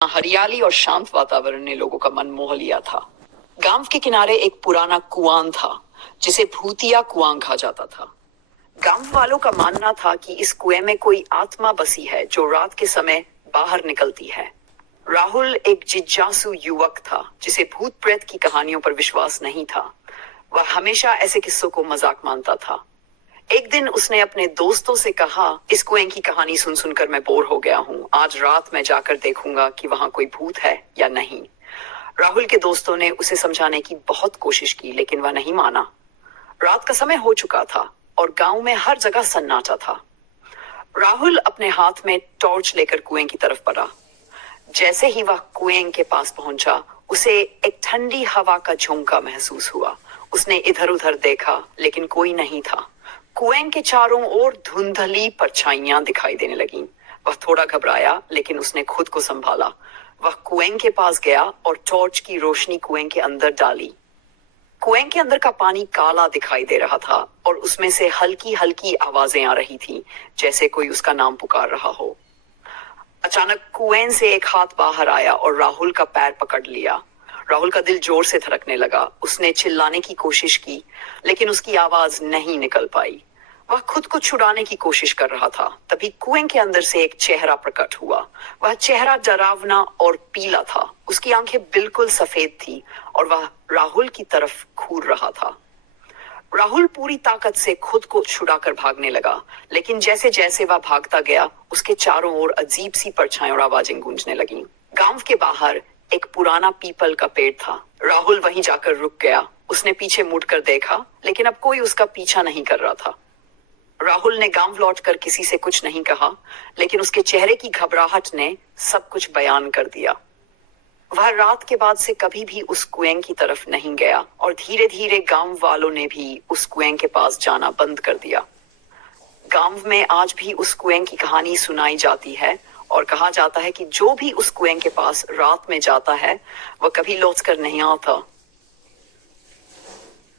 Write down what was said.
हरियाली और शांत वातावरण ने लोगों का मन मोह लिया था। गांव के किनारे एक पुराना कुआं था जिसे भूतिया कुआं कहा जाता था। गांव वालों का मानना था कि इस कुएं में कोई आत्मा बसी है जो रात के समय बाहर निकलती है। राहुल एक जिज्ञासु युवक था जिसे भूत प्रेत की कहानियों पर विश्वास नहीं था। वह हमेशा ऐसे किस्सों को मजाक मानता था। एक दिन उसने अपने दोस्तों से कहा, इस कुएं की कहानी सुन सुनकर मैं बोर हो गया हूँ। आज रात मैं जाकर देखूंगा कि वहां कोई भूत है या नहीं। राहुल के दोस्तों ने उसे समझाने की बहुत कोशिश की, लेकिन वह नहीं माना। रात का समय हो चुका था और गांव में हर जगह सन्नाटा था। राहुल अपने हाथ में टॉर्च लेकर कुएं की तरफ बढ़ा। जैसे ही वह कुएं के पास पहुंचा, उसे एक ठंडी हवा का झोंका महसूस हुआ। उसने इधर उधर देखा, लेकिन कोई नहीं था। कुएं के चारों ओर धुंधली परछाइयां दिखाई देने लगीं। वह थोड़ा घबराया, लेकिन उसने खुद को संभाला। वह कुएं के पास गया और टॉर्च की रोशनी कुएं के अंदर डाली। कुएं के अंदर का पानी काला दिखाई दे रहा था और उसमें से हल्की हल्की आवाजें आ रही थी, जैसे कोई उसका नाम पुकार रहा हो। अचानक कुएं से एक हाथ बाहर आया और राहुल का पैर पकड़ लिया। राहुल का दिल जोर से धड़कने लगा। उसने चिल्लाने की कोशिश की, लेकिन उसकी आवाज नहीं निकल पाई। वह खुद को छुड़ाने की कोशिश कर रहा था। तभी कुएं के अंदर से एक चेहरा प्रकट हुआ। वह चेहरा डरावना और पीला था। उसकी आंखें बिल्कुल सफेद थी और वह राहुल की तरफ घूर रहा था। राहुल पूरी ताकत से खुद को छुड़ाकर भागने लगा, लेकिन जैसे जैसे वह भागता गया, उसके चारों ओर अजीब सी परछाएं और आवाजें गूंजने लगीं। गांव के बाहर एक पुराना पीपल का पेड़ था। राहुल वहीं जाकर रुक गया। उसने पीछे मुड़कर देखा, लेकिन अब कोई उसका पीछा नहीं कर रहा था। राहुल ने गांव लौटकर किसी से कुछ नहीं कहा, लेकिन उसके चेहरे की घबराहट ने सब कुछ बयान कर दिया। वह रात के बाद से कभी भी उस कुएं की तरफ नहीं गया और धीरे धीरे गांव वालों ने भी उस कुएं के पास जाना बंद कर दिया। गांव में आज भी उस कुएं की कहानी सुनाई जाती है और कहा जाता है कि जो भी उस कुएं के पास रात में जाता है, वह कभी लौट कर नहीं आता।